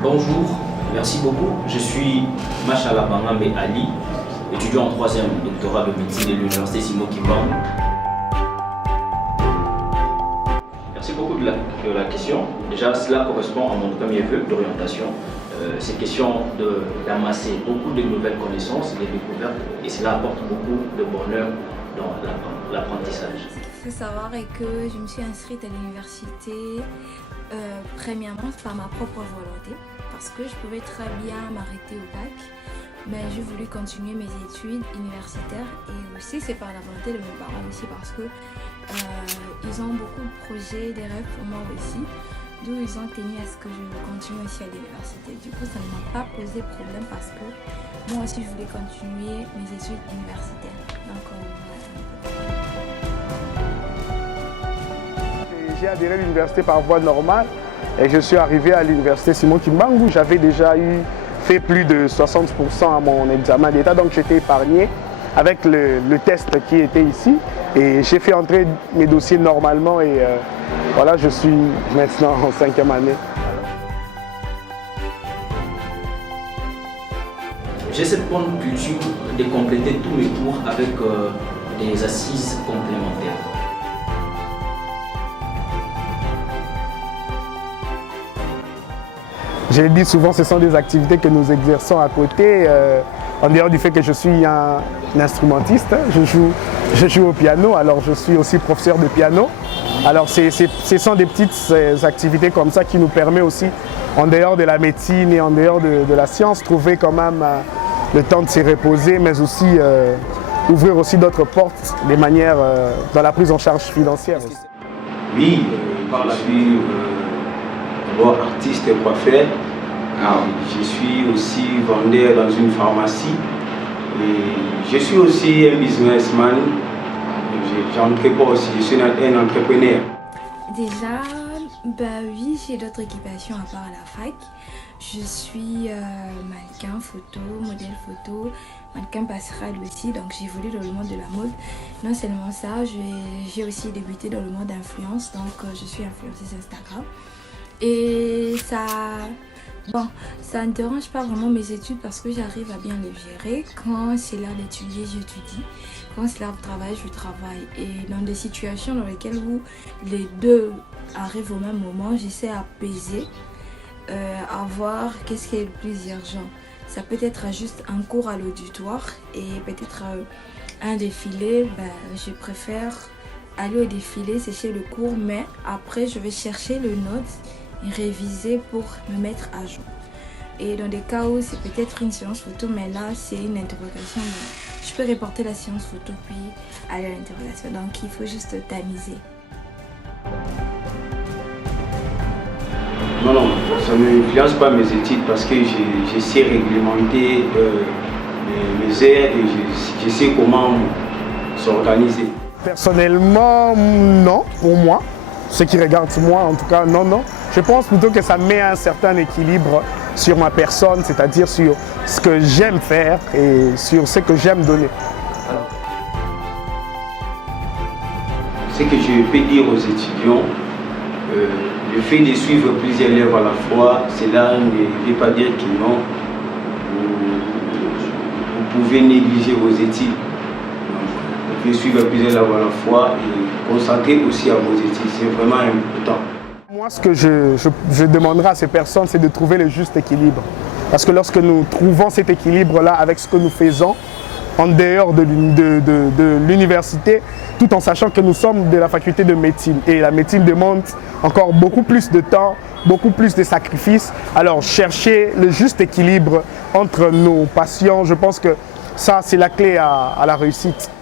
Bonjour, merci beaucoup. Je suis Machala Bangambe Ali, étudiant en 3e doctorat de médecine de l'université Simon Kimbangu. Merci beaucoup de la question. Déjà, cela correspond à mon premier vœu d'orientation. C'est question d'amasser beaucoup de nouvelles connaissances, de découvertes, et cela apporte beaucoup de bonheur dans l'apprentissage. Ce qu'il faut savoir est que je me suis inscrite à l'université premièrement par ma propre volonté, parce que je pouvais très bien m'arrêter au bac, mais j'ai voulu continuer mes études universitaires, et aussi c'est par la volonté de mes parents aussi, parce que ils ont beaucoup de projets, des rêves pour moi aussi, d'où ils ont tenu à ce que je continue aussi à l'université. Du coup, ça ne m'a pas posé problème parce que moi aussi je voulais continuer mes études universitaires. Donc J'ai adhéré à l'université par voie normale et je suis arrivé à l'université Simon Kimbangu. J'avais déjà fait plus de 60% à mon examen d'état, donc j'étais épargné avec le test qui était ici. Et j'ai fait entrer mes dossiers normalement et voilà, je suis maintenant en 5e année. J'ai cette bonne culture de compléter tous mes cours avec des assises complémentaires. Je le dis souvent, ce sont des activités que nous exerçons à côté. En dehors du fait que je suis un instrumentiste, je joue au piano, alors je suis aussi professeur de piano. Alors ce sont des petites activités comme ça qui nous permettent aussi, en dehors de la médecine et en dehors de la science, trouver quand même le temps de se reposer, mais aussi ouvrir aussi d'autres portes de manière dans la prise en charge financière aussi. Oui, je suis d'abord artiste et coiffeur. Je suis aussi vendeur dans une pharmacie. Et je suis aussi un businessman. J'entreprends aussi, je suis un entrepreneur. déjà, oui, j'ai d'autres occupations à part la fac. Je suis mannequin photo, modèle photo, mannequin passerelle aussi, donc j'évolue dans le monde de la mode. Non seulement ça, j'ai aussi débuté dans le monde d'influence, donc je suis influenceuse Instagram. Et ça ne dérange pas vraiment mes études parce que j'arrive à bien les gérer. Quand c'est l'heure d'étudier, j'étudie. Quand c'est l'heure de travailler, je travaille. Et dans des situations dans lesquelles où les deux arrivent au même moment, j'essaie à peser, à voir qu'est-ce qui est le plus urgent. Ça peut être juste un cours à l'auditoire et peut-être un défilé. Je préfère aller au défilé, sécher le cours, mais après je vais chercher le note et réviser pour me mettre à jour. Et dans des cas où c'est peut-être une séance photo, mais là c'est une interrogation, je peux reporter la séance photo puis aller à l'interrogation. Donc il faut juste tamiser. Non, ça n'influence pas mes études parce que je sais réglementer mes heures et je sais comment s'organiser. Personnellement, non, pour moi. Ce qui regarde moi, en tout cas, non. Je pense plutôt que ça met un certain équilibre sur ma personne, c'est-à-dire sur ce que j'aime faire et sur ce que j'aime donner. Ce que je peux dire aux étudiants, le fait de suivre plusieurs élèves à la fois, cela ne veut pas dire que non, vous pouvez négliger vos études. Vous pouvez suivre plusieurs élèves à la fois et concentrer aussi à vos études, c'est vraiment important. Moi, ce que je demanderai à ces personnes, c'est de trouver le juste équilibre. Parce que lorsque nous trouvons cet équilibre-là avec ce que nous faisons, en dehors de l'université, tout en sachant que nous sommes de la faculté de médecine. Et la médecine demande encore beaucoup plus de temps, beaucoup plus de sacrifices. Alors, chercher le juste équilibre entre nos patients, je pense que ça, c'est la clé à la réussite.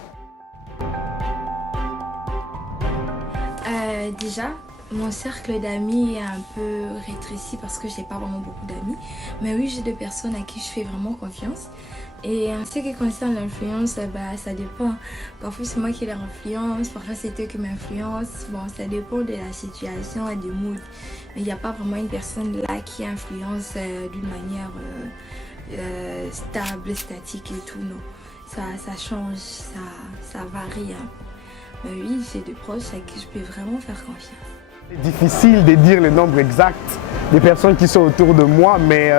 Déjà, mon cercle d'amis est un peu rétréci parce que j'ai pas vraiment beaucoup d'amis. Mais oui, j'ai des personnes à qui je fais vraiment confiance. Et en ce qui concerne l'influence, ça dépend. Parfois c'est moi qui les influence, parfois c'est eux qui m'influencent. Bon, ça dépend de la situation et du mood. Mais il n'y a pas vraiment une personne là qui influence d'une manière stable, statique et tout, non. Ça change, ça varie un peu. Mais oui, j'ai des proches à qui je peux vraiment faire confiance. C'est difficile de dire le nombre exact des personnes qui sont autour de moi, mais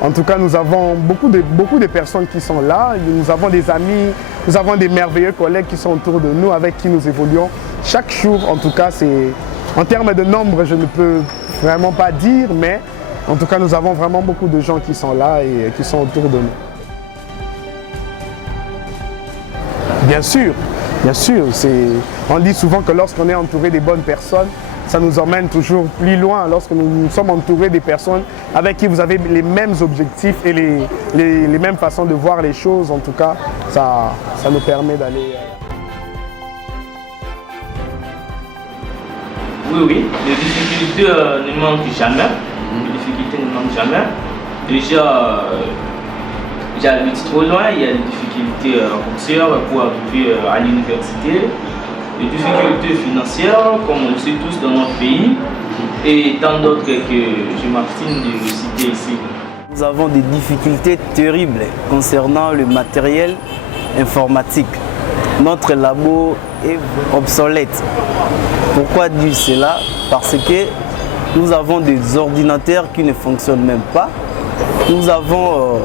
en tout cas, nous avons beaucoup de personnes qui sont là. Nous avons des amis, nous avons des merveilleux collègues qui sont autour de nous, avec qui nous évoluons chaque jour. En tout cas, en termes de nombre, je ne peux vraiment pas dire, mais en tout cas, nous avons vraiment beaucoup de gens qui sont là et qui sont autour de nous. Bien sûr, bien sûr. On dit souvent que lorsqu'on est entouré des bonnes personnes, ça nous emmène toujours plus loin. Lorsque nous sommes entourés des personnes avec qui vous avez les mêmes objectifs et les mêmes façons de voir les choses, en tout cas, ça nous permet d'aller... Oui, les difficultés ne manquent jamais. Les difficultés ne manquent jamais. Déjà, j'habite trop loin, il y a des difficultés routières pour arriver à l'université. Les difficultés financières, comme on le sait tous dans notre pays, et tant d'autres que je m'abstiens de citer ici. Nous avons des difficultés terribles concernant le matériel informatique. Notre labo est obsolète. Pourquoi dire cela? Parce que nous avons des ordinateurs qui ne fonctionnent même pas. Nous avons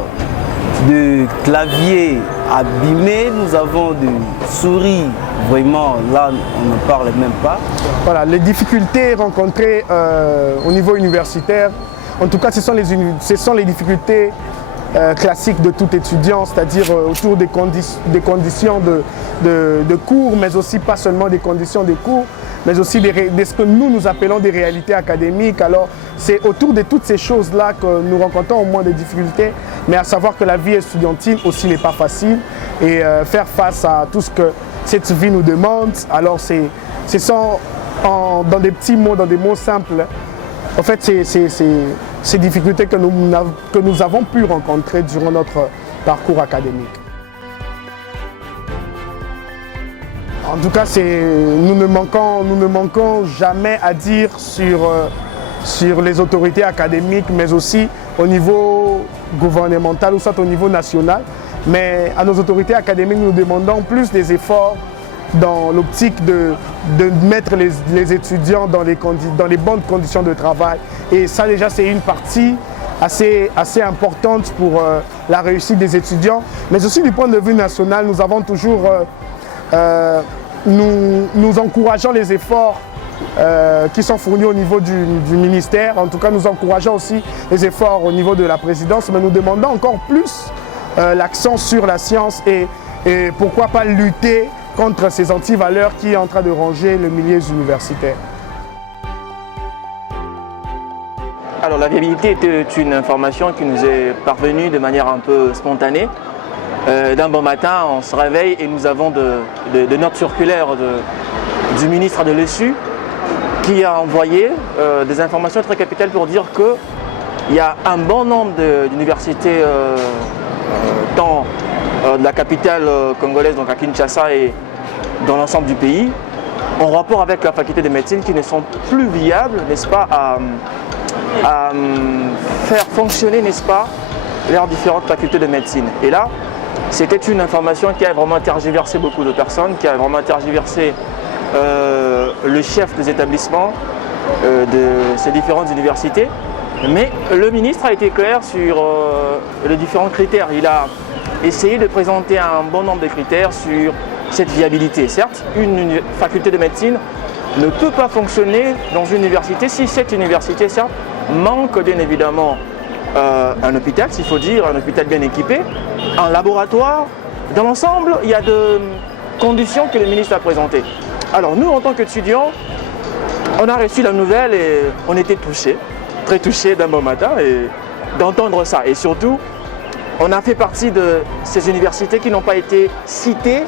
de claviers abîmés, nous avons de souris, vraiment là on ne parle même pas. Voilà, les difficultés rencontrées au niveau universitaire, en tout cas ce sont les difficultés classiques de tout étudiant, c'est-à-dire autour des conditions de cours, mais aussi pas seulement des conditions de cours, mais aussi de ce que nous appelons des réalités académiques. Alors c'est autour de toutes ces choses-là que nous rencontrons au moins des difficultés, mais à savoir que la vie estudiantine aussi n'est pas facile et faire face à tout ce que cette vie nous demande. Alors ce sont dans des petits mots, dans des mots simples, en fait ces difficultés que nous avons pu rencontrer durant notre parcours académique. En tout cas, nous ne manquons jamais à dire sur les autorités académiques, mais aussi au niveau gouvernemental ou soit au niveau national. Mais à nos autorités académiques, nous demandons plus des efforts dans l'optique de mettre les étudiants dans les bonnes conditions de travail. Et ça déjà, c'est une partie assez importante pour la réussite des étudiants. Mais aussi du point de vue national, nous avons toujours... nous encourageons les efforts qui sont fournis au niveau du ministère. En tout cas, nous encourageons aussi les efforts au niveau de la présidence, mais nous demandons encore plus l'accent sur la science et pourquoi pas lutter contre ces antivaleurs qui est en train de ranger le milieu universitaire. Alors la viabilité était une information qui nous est parvenue de manière un peu spontanée. D'un bon matin, on se réveille et nous avons de notes circulaires du ministre de l'ESU qui a envoyé des informations très capitales pour dire qu'il y a un bon nombre d'universités tant de la capitale congolaise, donc à Kinshasa et dans l'ensemble du pays, en rapport avec la faculté de médecine qui ne sont plus viables, n'est-ce pas, à faire fonctionner, n'est-ce pas, leurs différentes facultés de médecine. Et là, c'était une information qui a vraiment tergiversé beaucoup de personnes, qui a vraiment tergiversé le chef des établissements de ces différentes universités. Mais le ministre a été clair sur les différents critères. Il a essayé de présenter un bon nombre de critères sur cette viabilité. Certes, une faculté de médecine ne peut pas fonctionner dans une université si cette université, certes, manque bien évidemment un hôpital, s'il faut dire, un hôpital bien équipé, un laboratoire. Dans l'ensemble, il y a de conditions que le ministre a présentées. Alors nous, en tant qu'étudiants, on a reçu la nouvelle et on était touchés, très touchés d'un bon matin et d'entendre ça. Et surtout, on a fait partie de ces universités qui n'ont pas été citées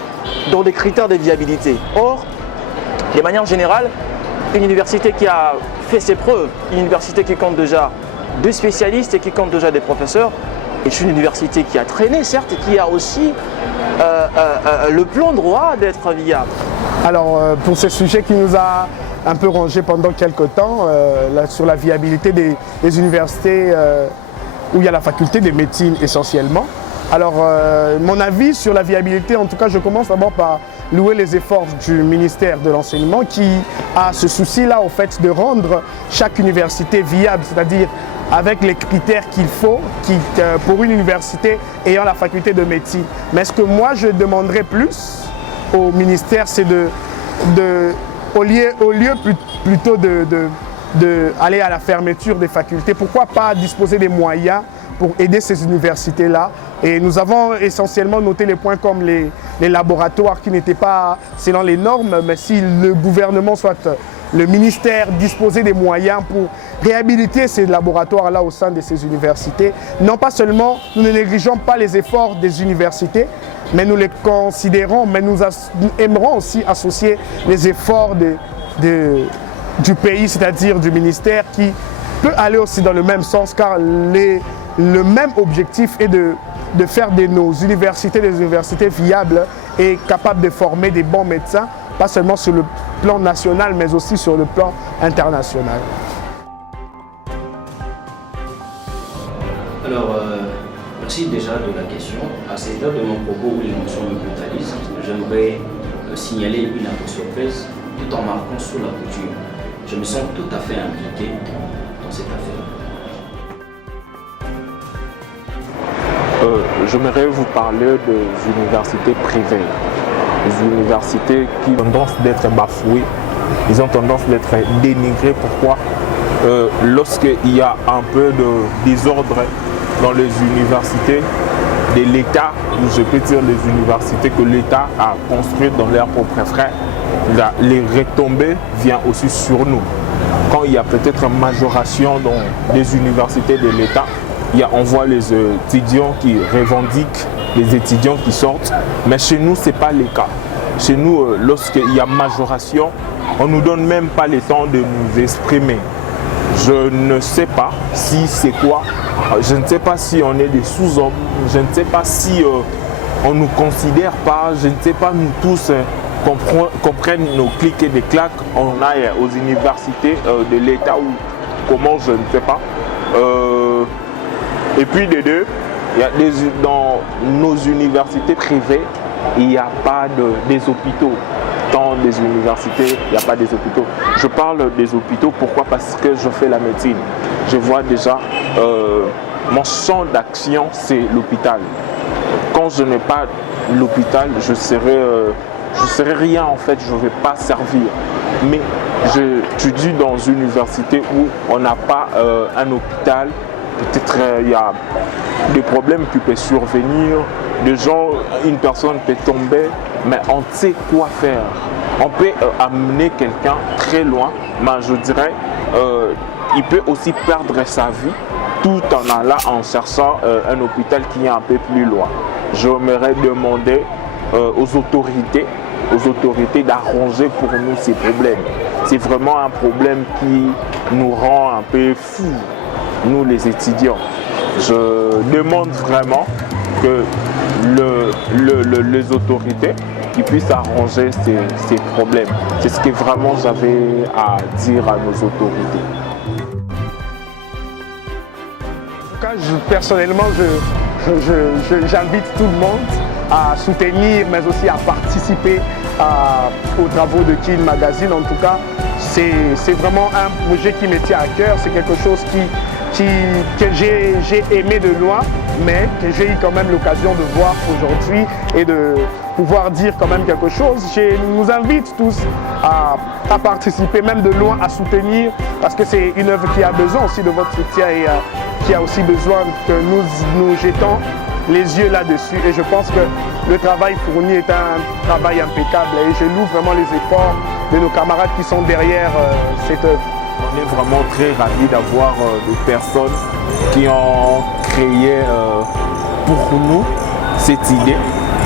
dans des critères de viabilité. Or, de manière générale, une université qui a fait ses preuves, une université qui compte déjà deux spécialistes et qui compte déjà des professeurs, est une université qui a traîné, certes, et qui a aussi le plan droit d'être viable. Alors, pour ce sujet qui nous a un peu rangé pendant quelques temps, sur la viabilité des universités où il y a la faculté de médecine essentiellement, Alors, mon avis sur la viabilité, en tout cas, je commence d'abord par louer les efforts du ministère de l'Enseignement qui a ce souci-là, au fait, de rendre chaque université viable, c'est-à-dire avec les critères qu'il faut pour une université ayant la faculté de médecine. Mais ce que moi, je demanderais plus au ministère, c'est au lieu plutôt d'aller à la fermeture des facultés, pourquoi pas disposer des moyens pour aider ces universités-là. Et nous avons essentiellement noté les points comme les laboratoires qui n'étaient pas selon les normes, mais si le gouvernement, soit le ministère, disposait des moyens pour réhabiliter ces laboratoires-là au sein de ces universités. Non pas seulement, nous ne négligeons pas les efforts des universités, mais nous les considérons, mais nous aimerons aussi associer les efforts du pays, c'est-à-dire du ministère, qui peut aller aussi dans le même sens, car le même objectif est de faire de nos universités des universités viables et capables de former des bons médecins, pas seulement sur le plan national, mais aussi sur le plan international. Alors, merci déjà de la question. À cette étape de mon propos où l'émotion me brutalise, j'aimerais signaler une surprise tout en marquant sous la couture. Je me sens tout à fait impliqué dans cette affaire. J'aimerais vous parler des universités privées. Les universités qui ont tendance d'être bafouées, ils ont tendance d'être dénigrées. Pourquoi? Lorsqu'il y a un peu de désordre dans les universités de l'État, ou je peux dire les universités que l'État a construites dans leurs propres frais, les retombées viennent aussi sur nous. Quand il y a peut-être une majoration dans les universités de l'État, on voit les étudiants qui revendiquent, les étudiants qui sortent, mais chez nous, ce n'est pas le cas. Chez nous, lorsqu'il y a majoration, on ne nous donne même pas le temps de nous exprimer. Je ne sais pas si c'est quoi, je ne sais pas si on est des sous-hommes, je ne sais pas si on ne nous considère pas, je ne sais pas nous tous qu'on prenne nos clics et des claques, on aille aux universités de l'État ou comment, je ne sais pas. Et puis des deux, dans nos universités privées, il n'y a pas des hôpitaux. Dans des universités, il n'y a pas des hôpitaux. Je parle des hôpitaux, pourquoi? Parce que je fais la médecine. Je vois déjà, mon champ d'action, c'est l'hôpital. Quand je n'ai pas l'hôpital, je serai rien en fait, je ne vais pas servir. Mais j'étudie dans une université où on n'a pas un hôpital. Peut-être il y a des problèmes qui peuvent survenir, une personne peut tomber, mais on sait quoi faire. On peut amener quelqu'un très loin, mais je dirais il peut aussi perdre sa vie tout en allant en cherchant un hôpital qui est un peu plus loin. J'aimerais demander aux autorités d'arranger pour nous ces problèmes. C'est vraiment un problème qui nous rend un peu fous, nous les étudiants. Je demande vraiment que les autorités qui puissent arranger ces problèmes. C'est ce que vraiment j'avais à dire à nos autorités. En tout cas, personnellement, j'invite tout le monde à soutenir, mais aussi à participer aux travaux de Kin Magazine. En tout cas, c'est vraiment un projet qui me tient à cœur. C'est quelque chose que j'ai aimé de loin, mais que j'ai eu quand même l'occasion de voir aujourd'hui et de pouvoir dire quand même quelque chose. Je nous invite tous à participer, même de loin, à soutenir, parce que c'est une œuvre qui a besoin aussi de votre soutien et qui a aussi besoin que nous jetons les yeux là-dessus. Et je pense que le travail fourni est un travail impeccable et je loue vraiment les efforts de nos camarades qui sont derrière cette œuvre. On est vraiment très ravis d'avoir des personnes qui ont créé pour nous cette idée.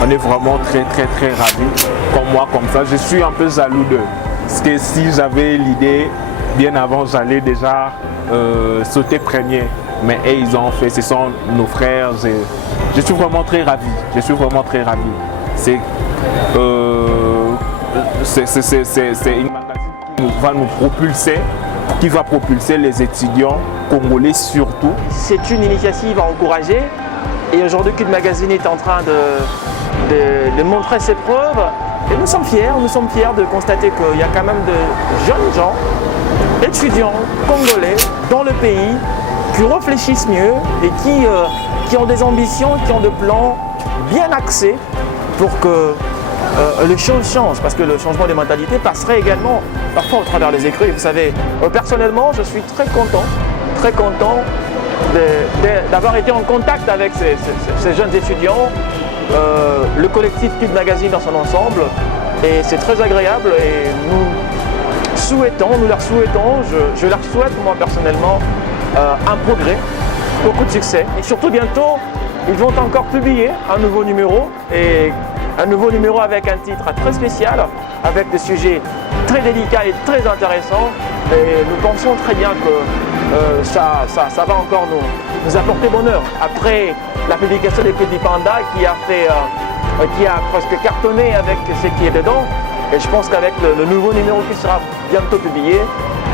On est vraiment très ravis. Comme moi, comme ça, je suis un peu jaloux d'eux. Parce que si j'avais l'idée, bien avant, j'allais déjà sauter premier. Mais ils ont fait, ce sont nos frères. Je suis vraiment très ravi. Je suis vraiment très ravi. C'est une magazine qui va nous propulser, qui va propulser les étudiants congolais surtout. C'est une initiative à encourager Et aujourd'hui, Cud Magazine est en train de montrer ses preuves. Et nous sommes fiers de constater qu'il y a quand même de jeunes gens, étudiants congolais dans le pays, qui réfléchissent mieux et qui ont des ambitions, qui ont des plans bien axés pour que les choses changent. Parce que le changement des mentalités passerait également parfois au travers des écrits. Vous savez, personnellement, je suis très content d'avoir été en contact avec ces jeunes étudiants, le collectif Cud Magazine dans son ensemble, et c'est très agréable et nous leur souhaitons, je leur souhaite moi personnellement un progrès, beaucoup de succès, et surtout bientôt ils vont encore publier un nouveau numéro, et un nouveau numéro avec un titre très spécial, avec des sujets très délicats et très intéressants, et nous pensons très bien que ça va encore nous apporter bonheur. Après la publication des Petits Pandas qui a presque cartonné avec ce qui est dedans, et je pense qu'avec le nouveau numéro qui sera bientôt publié,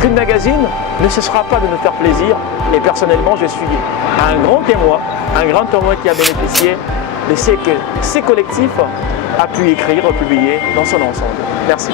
Cud Magazine ne cessera pas de nous faire plaisir, et personnellement je suis un grand témoin qui a bénéficié de ce que ces collectifs a pu écrire, publier dans son ensemble. Merci.